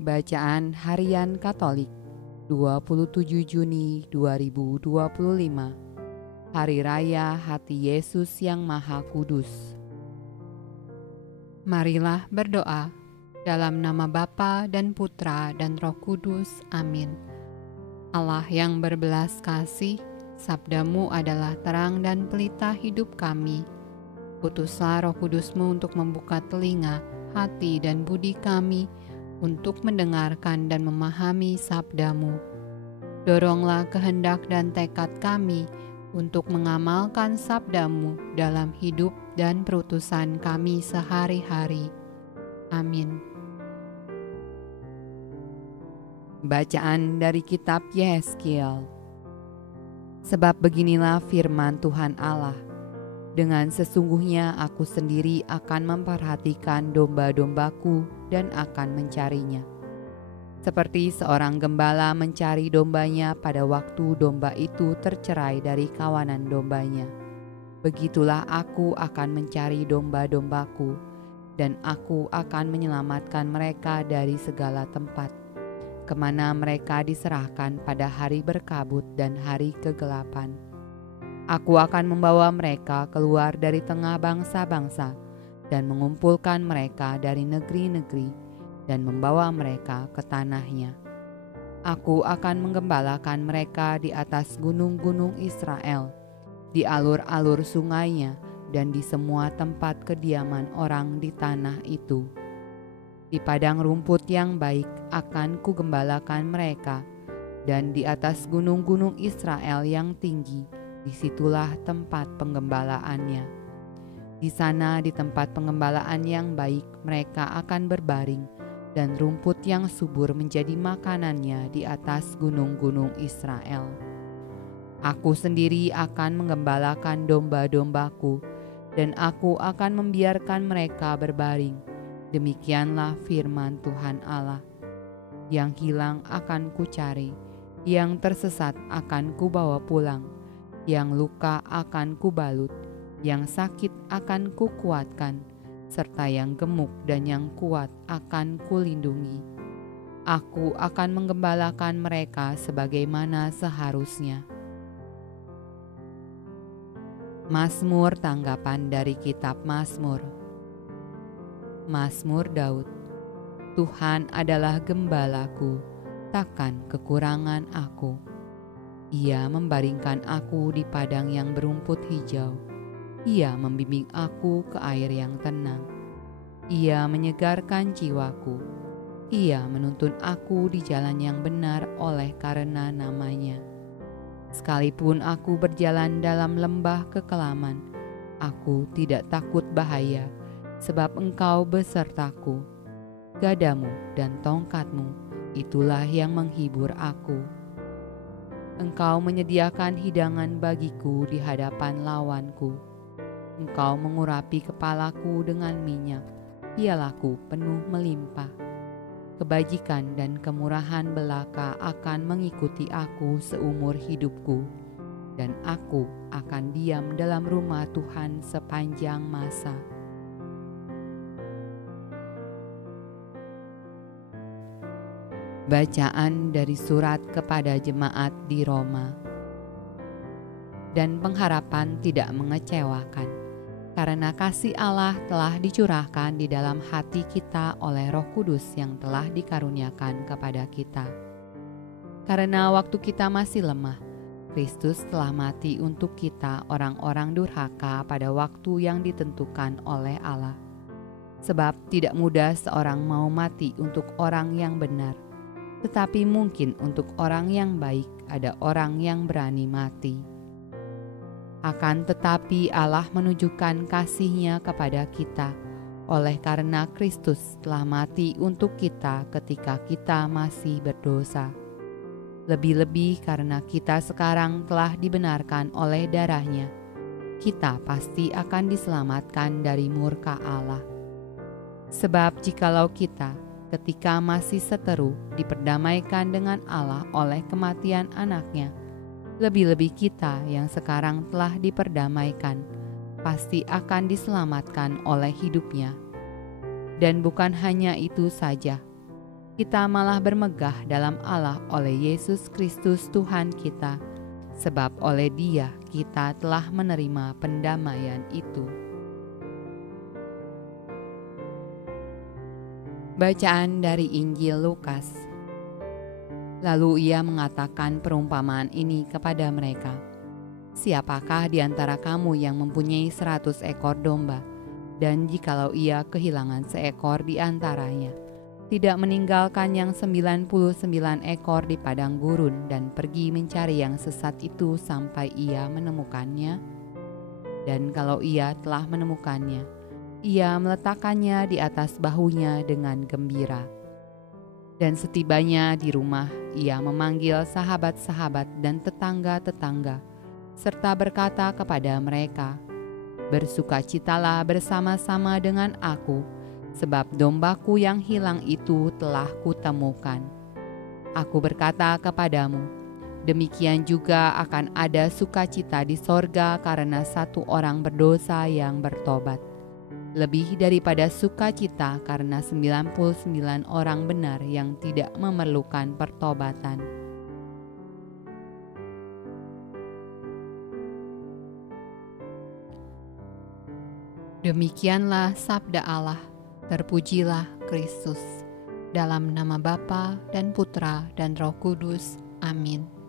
Bacaan Harian Katolik 27 Juni 2025, Hari Raya Hati Yesus yang Maha Kudus. Marilah berdoa dalam nama Bapa dan Putra dan Roh Kudus. Amin. Allah yang berbelas kasih, sabdamu adalah terang dan pelita hidup kami. Utuslah Roh Kudusmu untuk membuka telinga, hati dan budi kami, untuk mendengarkan dan memahami sabdamu. Doronglah kehendak dan tekad kami untuk mengamalkan sabdamu dalam hidup dan perutusan kami sehari-hari. Amin. Bacaan dari kitab Yehezkiel. Sebab beginilah firman Tuhan Allah, dengan sesungguhnya aku sendiri akan memperhatikan domba-dombaku dan akan mencarinya. Seperti seorang gembala mencari dombanya pada waktu domba itu tercerai dari kawanan dombanya, begitulah aku akan mencari domba-dombaku, dan aku akan menyelamatkan mereka dari segala tempat, kemana mereka diserahkan pada hari berkabut dan hari kegelapan. Aku akan membawa mereka keluar dari tengah bangsa-bangsa dan mengumpulkan mereka dari negeri-negeri dan membawa mereka ke tanahnya. Aku akan menggembalakan mereka di atas gunung-gunung Israel, di alur-alur sungainya dan di semua tempat kediaman orang di tanah itu. Di padang rumput yang baik akan kugembalakan mereka, dan di atas gunung-gunung Israel yang tinggi, disitulah tempat penggembalaannya. Di sana, di tempat penggembalaan yang baik, mereka akan berbaring, dan rumput yang subur menjadi makanannya di atas gunung-gunung Israel. Aku sendiri akan menggembalakan domba-dombaku, dan aku akan membiarkan mereka berbaring. Demikianlah firman Tuhan Allah. Yang hilang akan kucari, yang tersesat akan kubawa pulang, yang luka akan kubalut, yang sakit akan kukuatkan, serta yang gemuk dan yang kuat akan kulindungi. Aku akan menggembalakan mereka sebagaimana seharusnya. Mazmur tanggapan dari kitab Mazmur. Mazmur Daud. Tuhan adalah gembalaku, takkan kekurangan aku. Ia membaringkan aku di padang yang berumput hijau. Ia membimbing aku ke air yang tenang. Ia menyegarkan jiwaku. Ia menuntun aku di jalan yang benar oleh karena namanya. Sekalipun aku berjalan dalam lembah kekelaman, aku tidak takut bahaya, sebab Engkau besertaku. Gadamu dan tongkatmu, itulah yang menghibur aku. Engkau menyediakan hidangan bagiku di hadapan lawanku. Engkau mengurapi kepalaku dengan minyak, pialaku penuh melimpah. Kebajikan dan kemurahan belaka akan mengikuti aku seumur hidupku, dan aku akan diam dalam rumah Tuhan sepanjang masa. Bacaan dari surat kepada jemaat di Roma. Dan pengharapan tidak mengecewakan, karena kasih Allah telah dicurahkan di dalam hati kita oleh Roh Kudus yang telah dikaruniakan kepada kita. Karena waktu kita masih lemah, Kristus telah mati untuk kita orang-orang durhaka pada waktu yang ditentukan oleh Allah. Sebab tidak mudah seorang mau mati untuk orang yang benar, tetapi mungkin untuk orang yang baik ada orang yang berani mati. Akan tetapi Allah menunjukkan kasih-Nya kepada kita, oleh karena Kristus telah mati untuk kita ketika kita masih berdosa. Lebih-lebih karena kita sekarang telah dibenarkan oleh darah-Nya, kita pasti akan diselamatkan dari murka Allah. Sebab jikalau kita ketika masih seteru diperdamaikan dengan Allah oleh kematian anaknya, lebih-lebih kita yang sekarang telah diperdamaikan pasti akan diselamatkan oleh hidupnya. Dan bukan hanya itu saja, kita malah bermegah dalam Allah oleh Yesus Kristus Tuhan kita, sebab oleh Dia kita telah menerima pendamaian itu. Bacaan dari Injil Lukas. Lalu ia mengatakan perumpamaan ini kepada mereka. Siapakah di antara kamu yang mempunyai 100 ekor domba, dan jikalau ia kehilangan seekor di antaranya, tidak meninggalkan yang 99 ekor di padang gurun dan pergi mencari yang sesat itu sampai ia menemukannya? Dan kalau ia telah menemukannya, ia meletakkannya di atas bahunya dengan gembira. Dan setibanya di rumah, ia memanggil sahabat-sahabat dan tetangga-tetangga, serta berkata kepada mereka, "Bersukacitalah bersama-sama dengan aku, sebab dombaku yang hilang itu telah kutemukan. Aku berkata kepadamu, demikian juga akan ada sukacita di sorga karena satu orang berdosa yang bertobat, lebih daripada sukacita karena 99 orang benar yang tidak memerlukan pertobatan." Demikianlah sabda Allah. Terpujilah Kristus. Dalam nama Bapa dan Putra dan Roh Kudus. Amin.